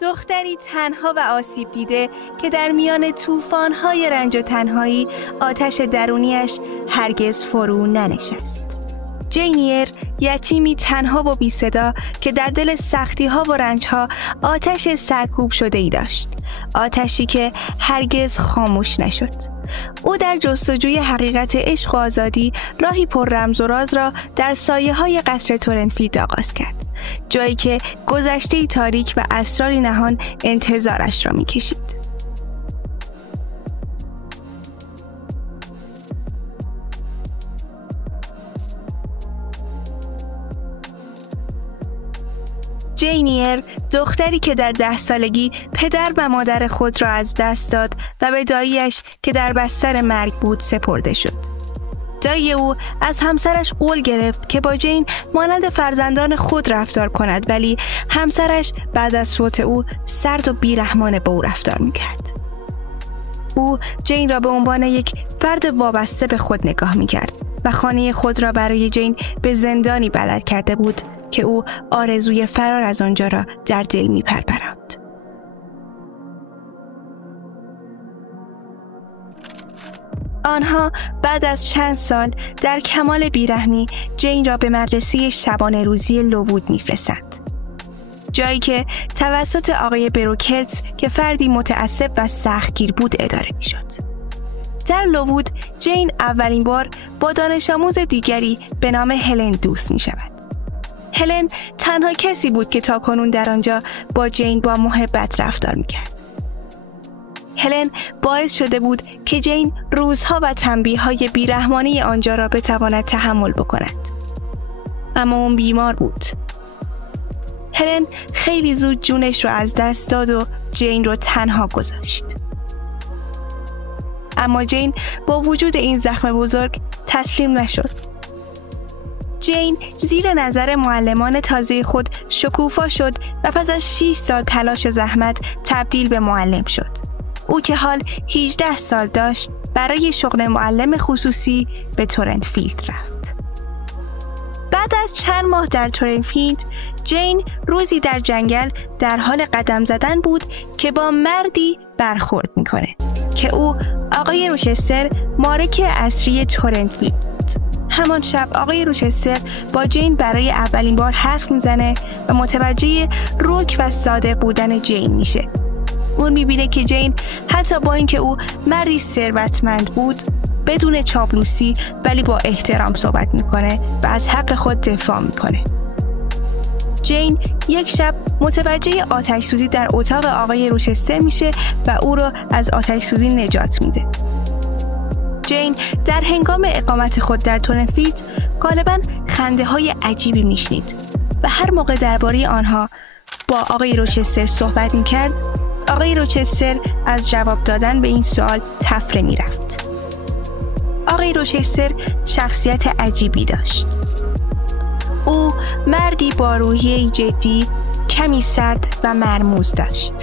دختری تنها و آسیب دیده که در میان طوفان‌های رنج و تنهایی آتش درونیش هرگز فرو ننشست. جین ایر یتیمی تنها و بی صدا که در دل سختی‌ها و رنج‌ها آتش سرکوب شده‌ای داشت، آتشی که هرگز خاموش نشد. او در جستجوی حقیقت عشق و آزادی راهی پر رمز و راز را در سایه‌های قصر تورنفیلد آغاز کرد، جایی که گذشته‌ای تاریک و اسراری نهان انتظارش را می‌کشید. جین ایر دختری که در 10 سالگی پدر و مادر خود را از دست داد و به داییش که در بستر مرگ بود سپرده شد. دایی او از همسرش قول گرفت که با جین مانند فرزندان خود رفتار کند، ولی همسرش بعد از فوت او سرد و بیرحمانه با او رفتار میکرد. او جین را به عنوان یک فرد وابسته به خود نگاه میکرد و خانه خود را برای جین به زندانی بدل کرده بود که او آرزوی فرار از آنجا را در دل میپروراند. آنها بعد از چند سال در کمال بیرحمی جین را به مدرسه شبانه روزی لووود میفرستند، جایی که توسط آقای بروکلز که فردی متعصب و سختگیر بود اداره میشد. در لووود جین اولین بار با دانش آموز دیگری به نام هلن دوست می شود. هلن تنها کسی بود که تاکنون در آنجا با جین با محبت رفتار می کرد. هلن باعث شده بود که جین روزها و تنبیه‌های بیرحمانه آنجا را بتواند تحمل بکند. اما اون بیمار بود. هلن خیلی زود جونش را از دست داد و جین را تنها گذاشت. اما جین با وجود این زخم بزرگ تسلیم نشد. جین زیر نظر معلمان تازه خود شکوفا شد و پس از 6 سال تلاش و زحمت تبدیل به معلم شد. او که حال 18 سال داشت برای شغل معلم خصوصی به تورنفیلد رفت. بعد از چند ماه در تورنفیلد، جین روزی در جنگل در حال قدم زدن بود که با مردی برخورد میکنه که او آقای روچستر، مالک اصلی تورنفیلد بود. همان شب آقای روچستر با جین برای اولین بار حرف میزنه و متوجه رک و صادق بودن جین میشه. اون میبینه که جین حتی با اینکه او مردی ثروتمند بود، بدون چاپلوسی ولی با احترام صحبت میکنه و از حق خود دفاع میکنه. جین یک شب متوجه آتش سوزی در اتاق آقای روچستر میشه و او را از آتش سوزی نجات میده. جین در هنگام اقامت خود در تورنفیلد غالباً خنده های عجیبی میشنید و هر موقع درباره آنها با آقای روچستر صحبت میکرد، آقای روچستر از جواب دادن به این سوال تفره میرفت. آقای روچستر شخصیت عجیبی داشت. او مردی با روحیه جدی، کمی سرد و مرموز داشت.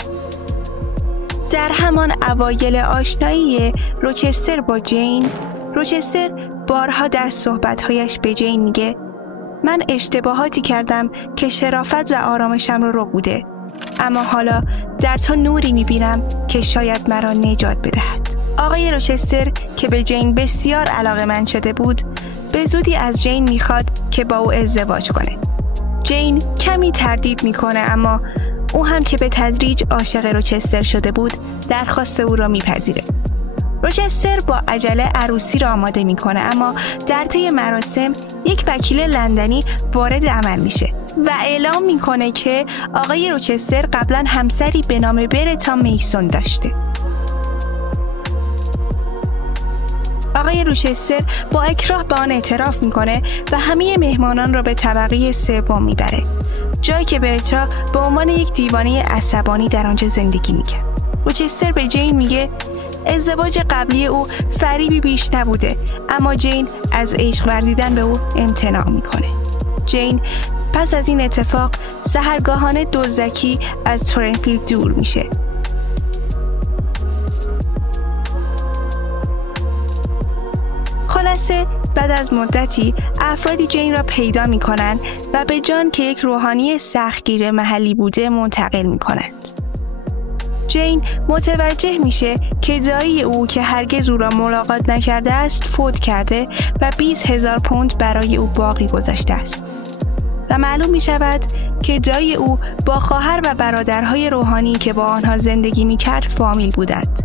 در همان اوایل آشنایی روچستر با جین، روچستر بارها در صحبت‌هایش به جین میگه من اشتباهاتی کردم که شرافت و آرامشم رو بوده، اما حالا در تو نوری میبینم که شاید مرا نجات بدهد. آقای روچستر که به جین بسیار علاقه‌مند شده بود، به زودی از جین میخواد که با او ازدواج کنه. جین کمی تردید میکنه، اما او هم که به تدریج عاشق روچستر شده بود، درخواست او را میپذیره. روچستر با عجله عروسی را آماده میکنه، اما در طی مراسم یک وکیل لندنی وارد عمل میشه و اعلام میکنه که آقای روچستر قبلا همسری به نام برتا میسون داشته. آقای روچستر با اکراه به آن اعتراف میکنه و همه مهمانان را به طبقه سوم میبره، جایی که برتا به عنوان یک دیوانه عصبانی در آنجا زندگی میکرد. روچستر به جین میگه ازدواج قبلی او فریبی بیش نبوده، اما جین از عشق ورزیدن به او امتناع میکنه. جین پس از این اتفاق سحرگاهانه دزدکی از تورنفیلد دور میشه. خلاصه بعد از مدتی افرادی جین را پیدا میکنند و به جان که یک روحانی سختگیر محلی بوده منتقل میکنند. جین متوجه میشه که دایی او که هرگز او را ملاقات نکرده است فوت کرده و 20,000 پوند برای او باقی گذاشته است و معلوم می شود که دایی او با خواهر و برادرهای روحانی که با آنها زندگی می کرد فامیل بودند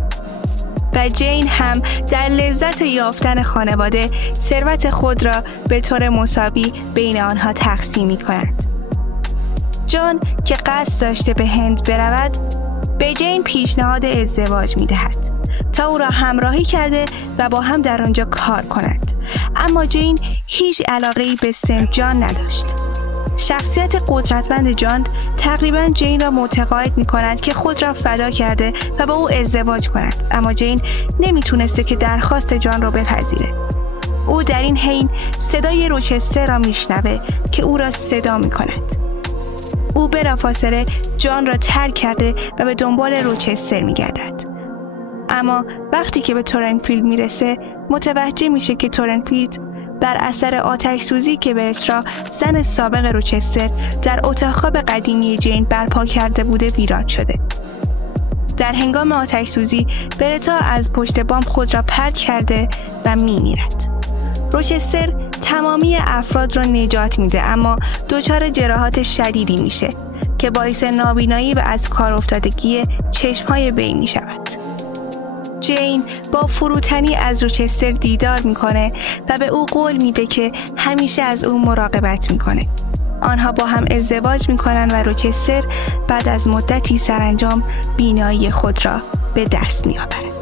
و جین هم در لذت یافتن خانواده ثروت خود را به طور مساوی بین آنها تقسیم می کند. جان که قصد داشته به هند برود به جین پیشنهاد ازدواج می دهد تا او را همراهی کرده و با هم در آنجا کار کنند، اما جین هیچ علاقه‌ای به سنت جان نداشت. شخصیت قدرتمند جان تقریباً جین را متقاعد می کند که خود را فدا کرده و با او ازدواج کند، اما جین نمیتونسته که درخواست جان را بپذیره. او در این حین صدای روچستر را میشنوه که او را صدا می کند. او بلافاصله جان را ترک کرده و به دنبال روچستر می گردد. اما وقتی که به تورنفیلد میرسه متوجه میشه که تورنفیلد بر اثر آتش سوزی که برترا زن سابق روچستر در اتاق خواب قدیمی جین برپا کرده بوده ویران شده. در هنگام آتش سوزی برتا از پشت بام خود را پرت کرده و میمیرد. روچستر تمامی افراد را نجات میده اما دچار جراحات شدیدی میشه که باعث نابینایی و از کار افتادگی چشمهای وی میشود. جین با فروتنی از روچستر دیدار میکنه و به او قول میده که همیشه از او مراقبت میکنه. آنها با هم ازدواج میکنن و روچستر بعد از مدتی سرانجام بینایی خود را به دست میآورد.